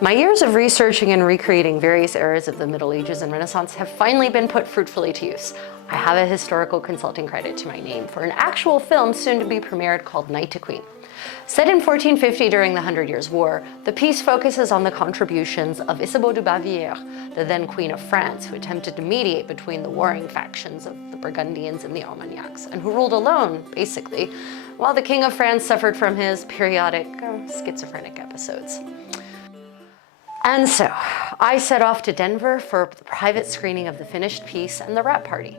My years of researching and recreating various eras of the Middle Ages and Renaissance have finally been put fruitfully to use. I have a historical consulting credit to my name for an actual film soon to be premiered called Knight to Queen. Set in 1450 during the 100 Years' War, the piece focuses on the contributions of Isabeau de Bavière, the then Queen of France, who attempted to mediate between the warring factions of the Burgundians and the Armagnacs, and who ruled alone, basically, while the King of France suffered from his periodic schizophrenic episodes. And so, I set off to Denver for the private screening of the finished piece and the wrap party.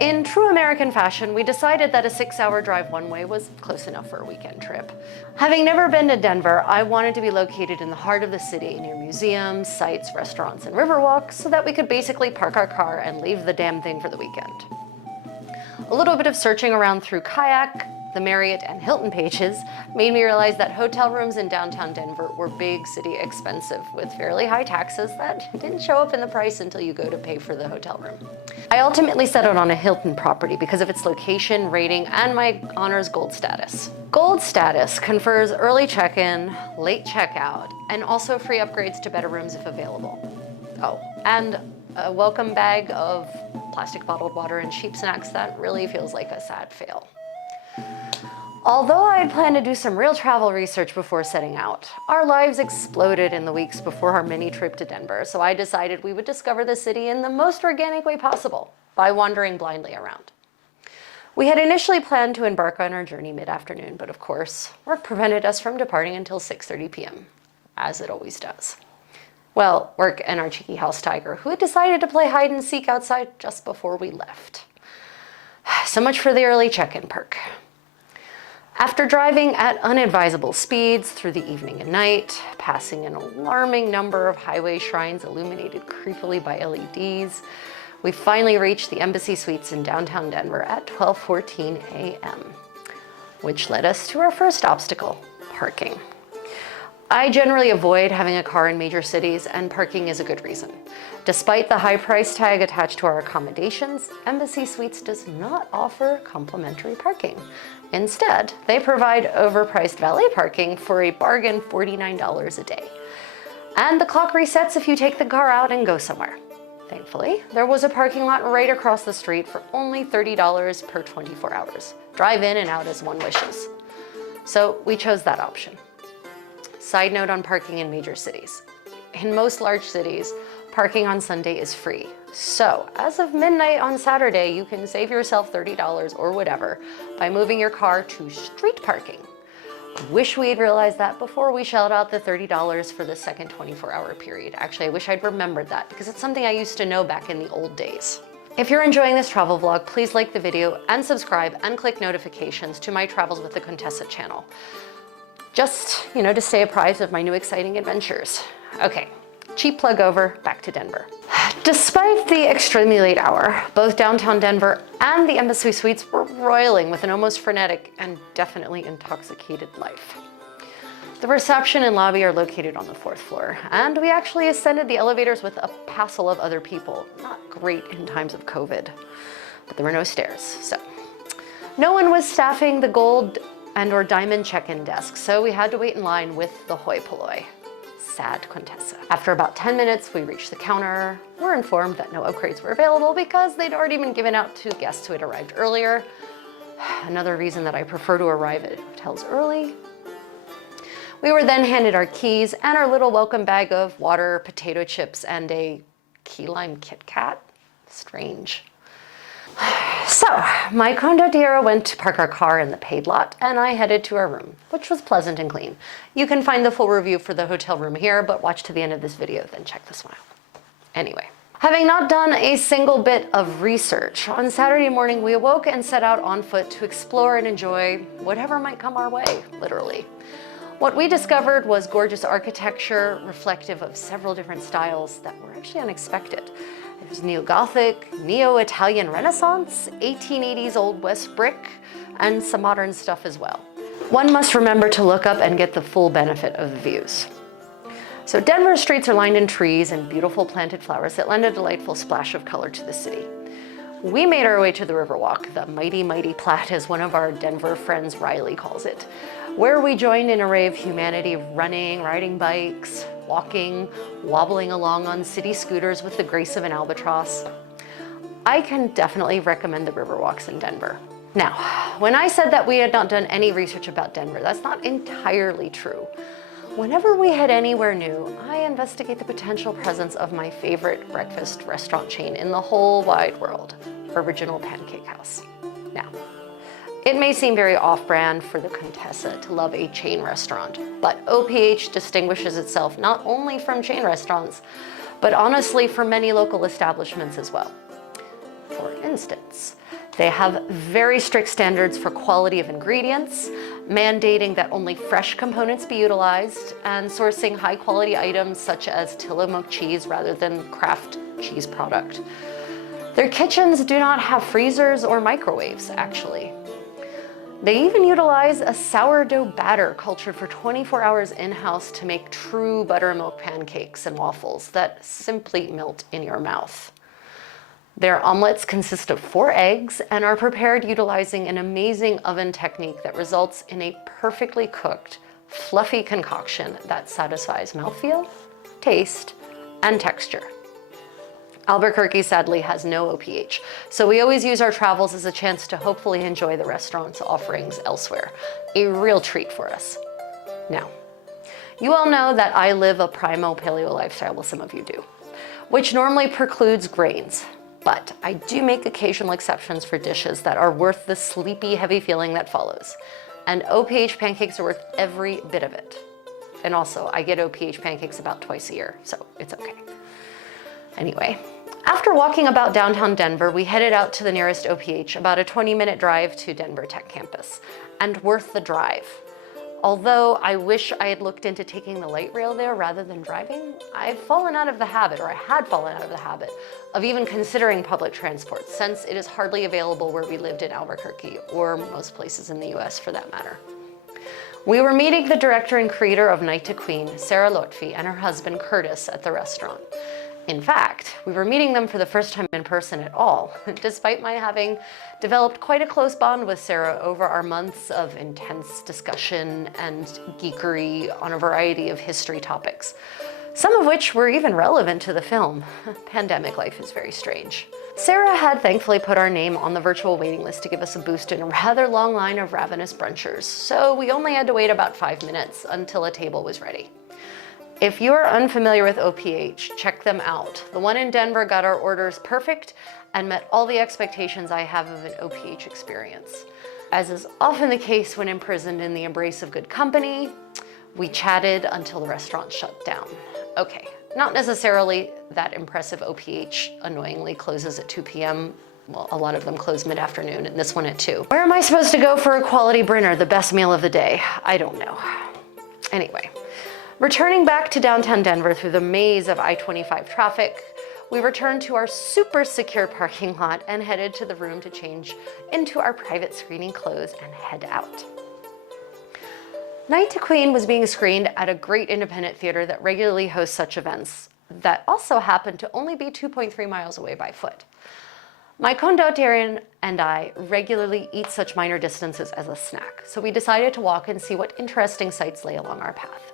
In true American fashion, we decided that a 6-hour drive one way was close enough for a weekend trip. Having never been to Denver, I wanted to be located in the heart of the city, near museums, sites, restaurants, and riverwalks, so that we could basically park our car and leave the damn thing for the weekend. A little bit of searching around through Kayak, the Marriott, and Hilton pages made me realize that hotel rooms in downtown Denver were big city expensive, with fairly high taxes that didn't show up in the price until you go to pay for the hotel room. I ultimately settled on a Hilton property because of its location, rating, and my honors gold status. Gold status confers early check-in, late checkout, and also free upgrades to better rooms if available. Oh, and a welcome bag of plastic bottled water and cheap snacks that really feels like a sad fail. Although I had planned to do some real travel research before setting out, our lives exploded in the weeks before our mini trip to Denver, so I decided we would discover the city in the most organic way possible, by wandering blindly around. We had initially planned to embark on our journey mid-afternoon, but of course, work prevented us from departing until 6:30 p.m., as it always does. Well, work and our cheeky house tiger, who had decided to play hide and seek outside just before we left. So much for the early check-in perk. After driving at unadvisable speeds through the evening and night, passing an alarming number of highway shrines illuminated creepily by LEDs, we finally reached the Embassy Suites in downtown Denver at 12:14 a.m., which led us to our first obstacle, parking. I generally avoid having a car in major cities, and parking is a good reason. Despite the high price tag attached to our accommodations, Embassy Suites does not offer complimentary parking. Instead, they provide overpriced valet parking for a bargain $49 a day. And the clock resets if you take the car out and go somewhere. Thankfully, there was a parking lot right across the street for only $30 per 24 hours. Drive in and out as one wishes. So we chose that option. Side note on parking in major cities. In most large cities, parking on Sunday is free. So, as of midnight on Saturday, you can save yourself $30 or whatever by moving your car to street parking. Wish we had realized that before we shelled out the $30 for the second 24-hour period. Actually, I wish I'd remembered that because it's something I used to know back in the old days. If you're enjoying this travel vlog, please like the video and subscribe and click notifications to my Travels with the Contessa channel. Just, to stay apprised of my new exciting adventures. Okay, cheap plug over, back to Denver. Despite the extremely late hour, both downtown Denver and the Embassy Suites were roiling with an almost frenetic and definitely intoxicated life. The reception and lobby are located on the 4th floor, and we actually ascended the elevators with a passel of other people. Not great in times of COVID, but there were no stairs, so. No one was staffing the gold and/or diamond check-in desk, so we had to wait in line with the hoi polloi. Sad Contessa. After about 10 minutes, we reached the counter. We're informed that no upgrades were available because they'd already been given out to guests who had arrived earlier. Another reason that I prefer to arrive at hotels early. We were then handed our keys and our little welcome bag of water, potato chips, and a key lime Kit Kat. Strange. So, my condottiero went to park our car in the paid lot, and I headed to our room, which was pleasant and clean. You can find the full review for the hotel room here, but watch to the end of this video, then check the smile. Anyway, having not done a single bit of research, on Saturday morning we awoke and set out on foot to explore and enjoy whatever might come our way, literally. What we discovered was gorgeous architecture, reflective of several different styles that were actually unexpected. There's neo-Gothic, neo-Italian Renaissance, 1880s Old West brick, and some modern stuff as well. One must remember to look up and get the full benefit of the views. So Denver's streets are lined in trees and beautiful planted flowers that lend a delightful splash of color to the city. We made our way to the Riverwalk, the mighty, mighty Platte, as one of our Denver friends Riley calls it, where we joined an array of humanity running, riding bikes, walking, wobbling along on city scooters with the grace of an albatross. I can definitely recommend the river walks in Denver. Now, when I said that we had not done any research about Denver, that's not entirely true. Whenever we head anywhere new, I investigate the potential presence of my favorite breakfast restaurant chain in the whole wide world, Original Pancake House. Now, it may seem very off-brand for the Contessa to love a chain restaurant, but OPH distinguishes itself not only from chain restaurants, but honestly from many local establishments as well. For instance, they have very strict standards for quality of ingredients, mandating that only fresh components be utilized, and sourcing high-quality items such as Tillamook cheese rather than Kraft cheese product. Their kitchens do not have freezers or microwaves, actually. They even utilize a sourdough batter cultured for 24 hours in-house to make true buttermilk pancakes and waffles that simply melt in your mouth. Their omelets consist of 4 eggs and are prepared utilizing an amazing oven technique that results in a perfectly cooked, fluffy concoction that satisfies mouthfeel, taste, and texture. Albuquerque sadly has no OPH, so we always use our travels as a chance to hopefully enjoy the restaurant's offerings elsewhere. A real treat for us. Now, you all know that I live a primo paleo lifestyle, well, some of you do, which normally precludes grains. But I do make occasional exceptions for dishes that are worth the sleepy, heavy feeling that follows. And OPH pancakes are worth every bit of it. And also, I get OPH pancakes about twice a year, so it's okay. Anyway, after walking about downtown Denver, we headed out to the nearest OPH, about a 20-minute drive to Denver Tech campus, and worth the drive. Although I wish I had looked into taking the light rail there rather than driving, I've fallen out of the habit, or I had fallen out of the habit, of even considering public transport, since it is hardly available where we lived in Albuquerque, or most places in the US for that matter. We were meeting the director and creator of Night to Queen, Sarah Lotfi, and her husband Curtis at the restaurant. In fact, we were meeting them for the first time in person at all, despite my having developed quite a close bond with Sarah over our months of intense discussion and geekery on a variety of history topics, some of which were even relevant to the film. Pandemic life is very strange. Sarah had thankfully put our name on the virtual waiting list to give us a boost in a rather long line of ravenous brunchers, so we only had to wait about 5 minutes until a table was ready. If you are unfamiliar with OPH, check them out. The one in Denver got our orders perfect and met all the expectations I have of an OPH experience. As is often the case when imprisoned in the embrace of good company, we chatted until the restaurant shut down. Okay, not necessarily that impressive OPH annoyingly closes at 2 p.m. Well, a lot of them close mid-afternoon, and this one at 2. Where am I supposed to go for a quality Brinner, the best meal of the day? I don't know. Anyway. Returning back to downtown Denver through the maze of I-25 traffic, we returned to our super secure parking lot and headed to the room to change into our private screening clothes and head out. Night to Queen was being screened at a great independent theater that regularly hosts such events that also happened to only be 2.3 miles away by foot. My condottarian and I regularly eat such minor distances as a snack, so we decided to walk and see what interesting sights lay along our path.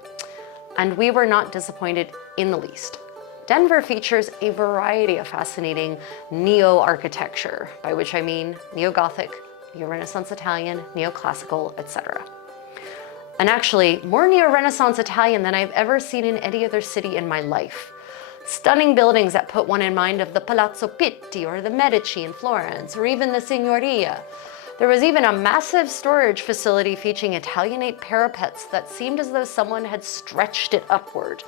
And we were not disappointed in the least. Denver features a variety of fascinating neo-architecture, by which I mean neo-Gothic, neo-Renaissance Italian, neoclassical, etc. And actually, more neo-Renaissance Italian than I've ever seen in any other city in my life. Stunning buildings that put one in mind of the Palazzo Pitti or the Medici in Florence, or even the Signoria. There was even a massive storage facility featuring Italianate parapets that seemed as though someone had stretched it upward.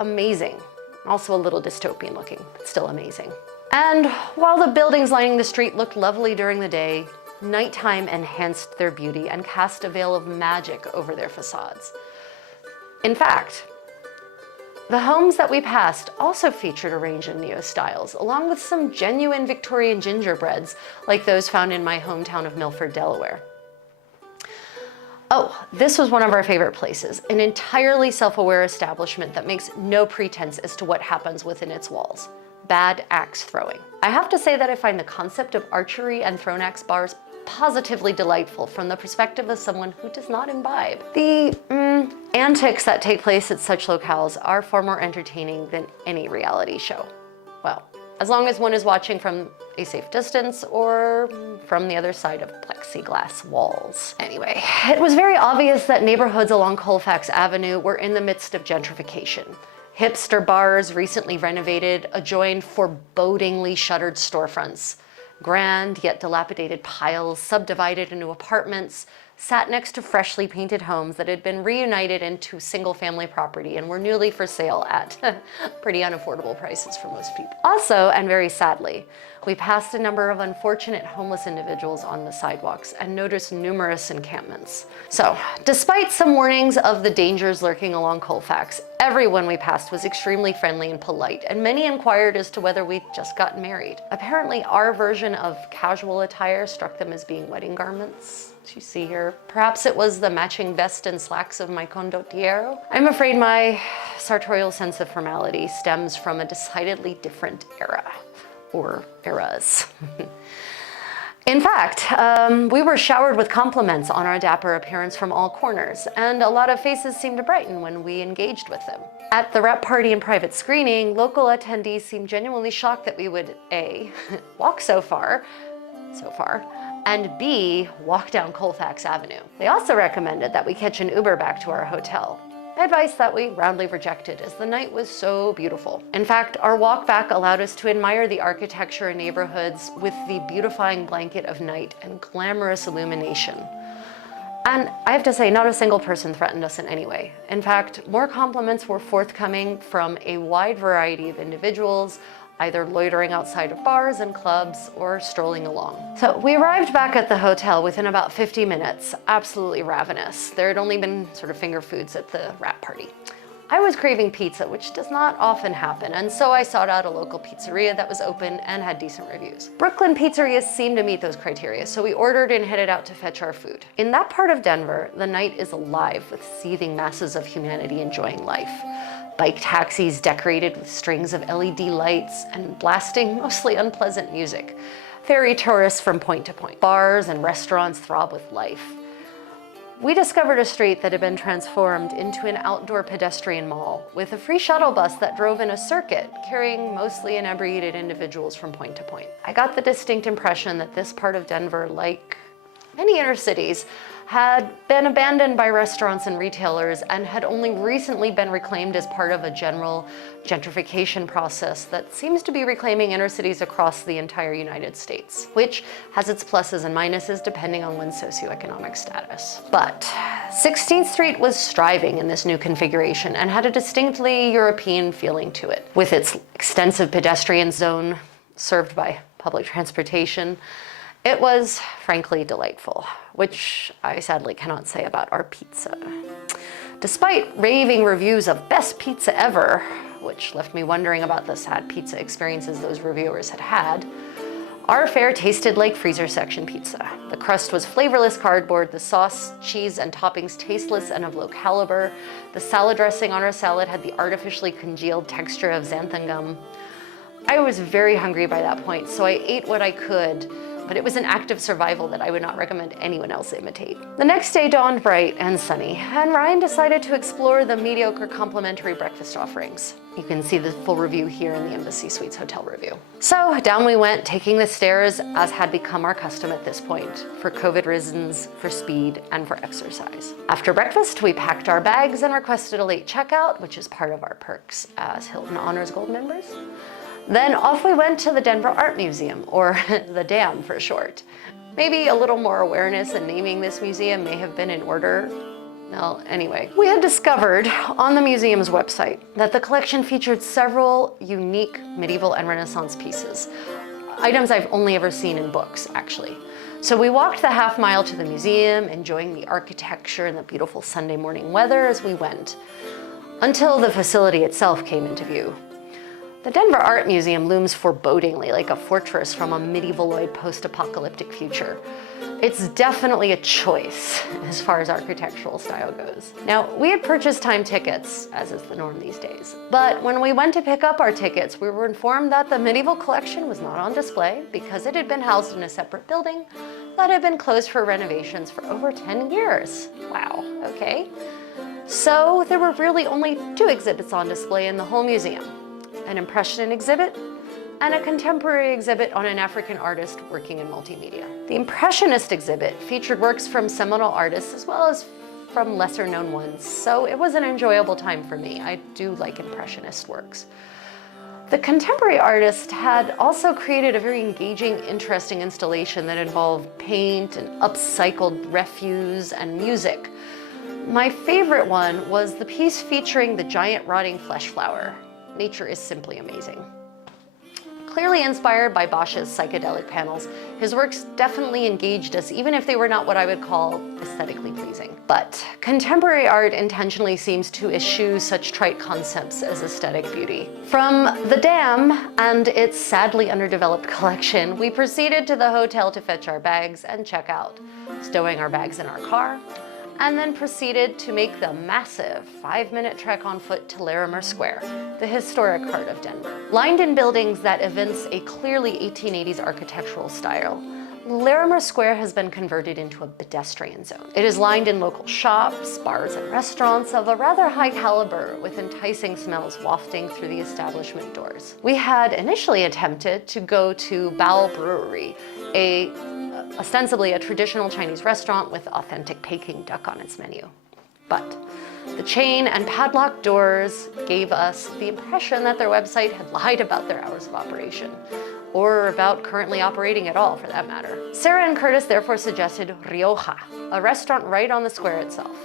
Amazing. Also a little dystopian looking, but still amazing. And while the buildings lining the street looked lovely during the day, nighttime enhanced their beauty and cast a veil of magic over their facades. In fact, the homes that we passed also featured a range of neo-styles, along with some genuine Victorian gingerbreads, like those found in my hometown of Milford, Delaware. Oh, this was one of our favorite places, an entirely self-aware establishment that makes no pretense as to what happens within its walls. Bad axe throwing. I have to say that I find the concept of archery and thrown axe bars positively delightful from the perspective of someone who does not imbibe. The antics that take place at such locales are far more entertaining than any reality show. Well, as long as one is watching from a safe distance or from the other side of plexiglass walls. Anyway, it was very obvious that neighborhoods along Colfax Avenue were in the midst of gentrification. Hipster bars recently renovated adjoined forebodingly shuttered storefronts. Grand yet dilapidated piles subdivided into apartments sat next to freshly painted homes that had been reunited into single-family property and were newly for sale at pretty unaffordable prices for most people. Also, and very sadly, we passed a number of unfortunate homeless individuals on the sidewalks and noticed numerous encampments. So, despite some warnings of the dangers lurking along Colfax, everyone we passed was extremely friendly and polite, and many inquired as to whether we'd just gotten married. Apparently, our version of casual attire struck them as being wedding garments. You see here. Perhaps it was the matching vest and slacks of my condottiero. I'm afraid my sartorial sense of formality stems from a decidedly different era, or eras. In fact, we were showered with compliments on our dapper appearance from all corners, and a lot of faces seemed to brighten when we engaged with them. At the wrap party and private screening, local attendees seemed genuinely shocked that we would A, walk so far, and B, walk down Colfax Avenue. They also recommended that we catch an Uber back to our hotel. Advice that we roundly rejected as the night was so beautiful. In fact, our walk back allowed us to admire the architecture and neighborhoods with the beautifying blanket of night and glamorous illumination. And I have to say, not a single person threatened us in any way. In fact, more compliments were forthcoming from a wide variety of individuals, either loitering outside of bars and clubs or strolling along. So we arrived back at the hotel within about 50 minutes, absolutely ravenous. There had only been sort of finger foods at the wrap party. I was craving pizza, which does not often happen, and so I sought out a local pizzeria that was open and had decent reviews. Brooklyn pizzerias seemed to meet those criteria, so we ordered and headed out to fetch our food. In that part of Denver, the night is alive with seething masses of humanity enjoying life. Bike taxis decorated with strings of LED lights and blasting mostly unpleasant music. Ferry tourists from point to point. Bars and restaurants throb with life. We discovered a street that had been transformed into an outdoor pedestrian mall with a free shuttle bus that drove in a circuit carrying mostly inebriated individuals from point to point. I got the distinct impression that this part of Denver, like many inner cities, had been abandoned by restaurants and retailers and had only recently been reclaimed as part of a general gentrification process that seems to be reclaiming inner cities across the entire United States, which has its pluses and minuses depending on one's socioeconomic status. But 16th Street was striving in this new configuration and had a distinctly European feeling to it, with its extensive pedestrian zone served by public transportation. It was frankly delightful, which I sadly cannot say about our pizza. Despite raving reviews of best pizza ever, which left me wondering about the sad pizza experiences those reviewers had had, our fare tasted like freezer section pizza. The crust was flavorless cardboard, the sauce, cheese, and toppings tasteless and of low caliber. The salad dressing on our salad had the artificially congealed texture of xanthan gum. I was very hungry by that point, so I ate what I could, but it was an act of survival that I would not recommend anyone else imitate. The next day dawned bright and sunny, and Ryan decided to explore the mediocre complimentary breakfast offerings. You can see the full review here in the Embassy Suites hotel review. So down we went, taking the stairs as had become our custom at this point, for COVID reasons, for speed, and for exercise. After breakfast, we packed our bags and requested a late checkout, which is part of our perks as Hilton Honors Gold members. Then off we went to the Denver Art Museum, or the DAM for short. Maybe a little more awareness in naming this museum may have been in order. Well, anyway, we had discovered on the museum's website that the collection featured several unique medieval and Renaissance pieces, items I've only ever seen in books, actually. So we walked the half mile to the museum, enjoying the architecture and the beautiful Sunday morning weather as we went, until the facility itself came into view. The Denver Art Museum looms forebodingly like a fortress from a medievaloid post-apocalyptic future. It's definitely a choice as far as architectural style goes. Now, we had purchased time tickets, as is the norm these days, but when we went to pick up our tickets, we were informed that the medieval collection was not on display because it had been housed in a separate building that had been closed for renovations for over 10 years. Wow, okay. So there were really only 2 exhibits on display in the whole museum: an Impression exhibit and a contemporary exhibit on an African artist working in multimedia. The Impressionist exhibit featured works from seminal artists as well as from lesser known ones, so it was an enjoyable time for me. I do like Impressionist works. The contemporary artist had also created a very engaging, interesting installation that involved paint and upcycled refuse and music. My favorite one was the piece featuring the giant rotting flesh flower. Nature is simply amazing. Clearly inspired by Bosch's psychedelic panels, his works definitely engaged us, even if they were not what I would call aesthetically pleasing. But contemporary art intentionally seems to eschew such trite concepts as aesthetic beauty. From the Dam and its sadly underdeveloped collection, we proceeded to the hotel to fetch our bags and check out, stowing our bags in our car, and then proceeded to make the massive 5-minute trek on foot to Larimer Square, the historic heart of Denver. Lined in buildings that evince a clearly 1880s architectural style, Larimer Square has been converted into a pedestrian zone. It is lined in local shops, bars, and restaurants of a rather high caliber, with enticing smells wafting through the establishment doors. We had initially attempted to go to Bao Brewery, ostensibly a traditional Chinese restaurant with authentic Peking duck on its menu. But the chain and padlocked doors gave us the impression that their website had lied about their hours of operation, or about currently operating at all, for that matter. Sarah and Curtis therefore suggested Rioja, a restaurant right on the square itself,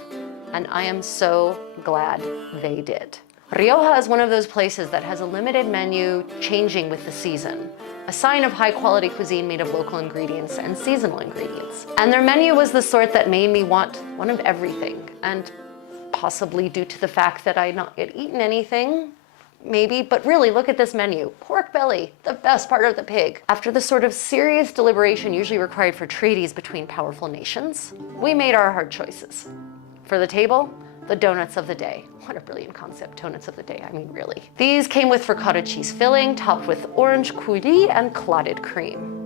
and I am so glad they did. Rioja is one of those places that has a limited menu changing with the season, a sign of high-quality cuisine made of local ingredients and seasonal ingredients. And their menu was the sort that made me want one of everything, and possibly due to the fact that I had not yet eaten anything, maybe, but really, look at this menu. Pork belly, the best part of the pig. After the sort of serious deliberation usually required for treaties between powerful nations, we made our hard choices. For the table, the donuts of the day. What a brilliant concept, donuts of the day, I mean, really. These came with ricotta cheese filling, topped with orange coulis and clotted cream.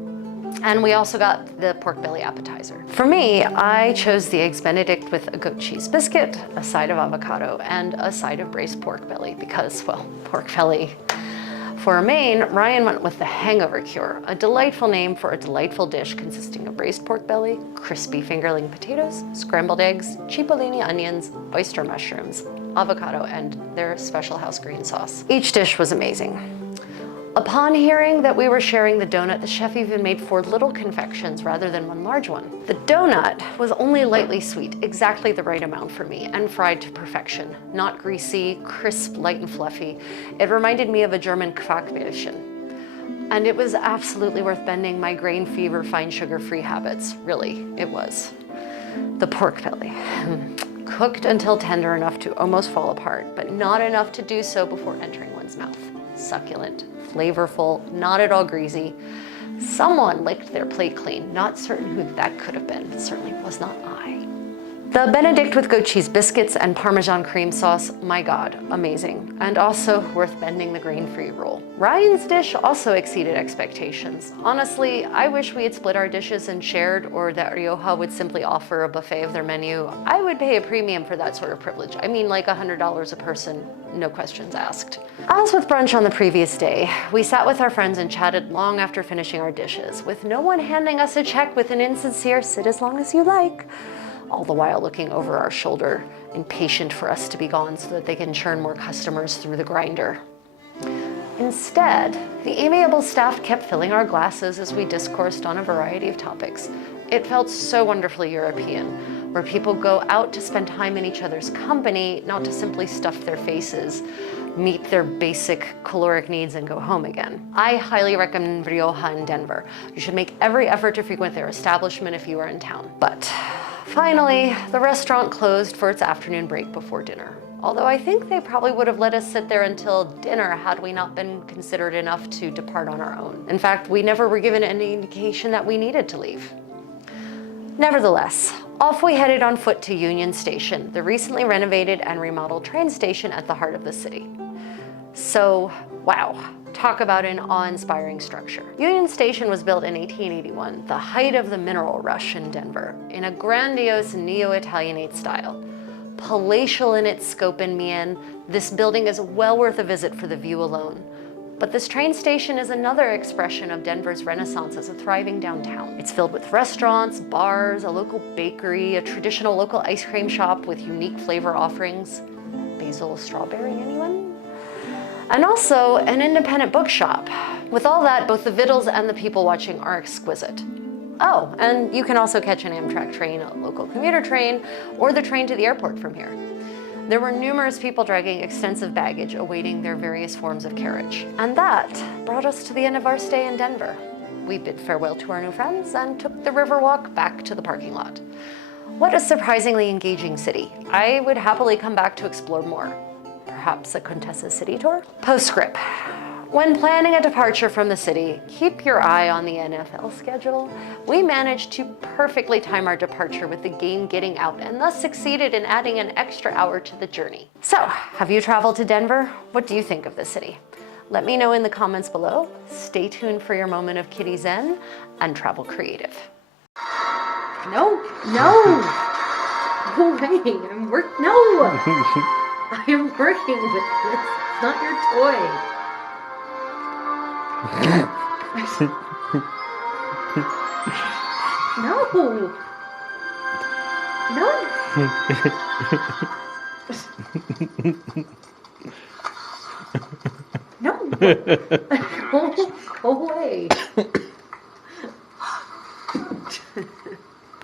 And we also got the pork belly appetizer. For me, I chose the Eggs Benedict with a goat cheese biscuit, a side of avocado, and a side of braised pork belly because, well, pork belly. For a main, Ryan went with the Hangover Cure, a delightful name for a delightful dish consisting of braised pork belly, crispy fingerling potatoes, scrambled eggs, cipollini onions, oyster mushrooms, avocado, and their special house green sauce. Each dish was amazing. Upon hearing that we were sharing the donut, the chef even made 4 little confections rather than 1 large one. The donut was only lightly sweet, exactly the right amount for me, and fried to perfection. Not greasy, crisp, light and fluffy. It reminded me of a German Quarkbällchen. And it was absolutely worth bending my grain fever, fine sugar-free habits. Really, it was. The pork belly. Cooked until tender enough to almost fall apart, but not enough to do so before entering one's mouth. Succulent, flavorful, not at all greasy. Someone licked their plate clean, not certain who that could have been. It certainly was not I. The Benedict with goat cheese biscuits and Parmesan cream sauce, my God, amazing. And also worth bending the grain-free rule. Ryan's dish also exceeded expectations. Honestly, I wish we had split our dishes and shared, or that Rioja would simply offer a buffet of their menu. I would pay a premium for that sort of privilege. I mean, like $100 a person, no questions asked. As with brunch on the previous day, we sat with our friends and chatted long after finishing our dishes, with no one handing us a check with an insincere "sit as long as you like," all the while looking over our shoulder, impatient for us to be gone so that they can churn more customers through the grinder. Instead, the amiable staff kept filling our glasses as we discoursed on a variety of topics. It felt so wonderfully European, where people go out to spend time in each other's company, not to simply stuff their faces, meet their basic caloric needs, and go home again. I highly recommend Rioja in Denver. You should make every effort to frequent their establishment if you are in town. But finally, the restaurant closed for its afternoon break before dinner. Although I think they probably would have let us sit there until dinner had we not been considerate enough to depart on our own. In fact, we never were given any indication that we needed to leave. Nevertheless, off we headed on foot to Union Station, the recently renovated and remodeled train station at the heart of the city. So, wow, talk about an awe-inspiring structure. Union Station was built in 1881, the height of the mineral rush in Denver, in a grandiose neo-Italianate style. Palatial in its scope and mien, this building is well worth a visit for the view alone. But this train station is another expression of Denver's Renaissance as a thriving downtown. It's filled with restaurants, bars, a local bakery, a traditional local ice cream shop with unique flavor offerings. Basil strawberry, anyone? And also an independent bookshop. With all that, both the victuals and the people watching are exquisite. Oh, and you can also catch an Amtrak train, a local commuter train, or the train to the airport from here. There were numerous people dragging extensive baggage awaiting their various forms of carriage. And that brought us to the end of our stay in Denver. We bid farewell to our new friends and took the river walk back to the parking lot. What a surprisingly engaging city. I would happily come back to explore more. Perhaps a Contessa's city tour? Postscript. When planning a departure from the city, keep your eye on the NFL schedule. We managed to perfectly time our departure with the game getting out and thus succeeded in adding an extra hour to the journey. So, have you traveled to Denver? What do you think of the city? Let me know in the comments below. Stay tuned for your moment of Kitty Zen and travel creative. No, no! Go away, no! I am working with this, it's not your toy. No! No! No! Go away.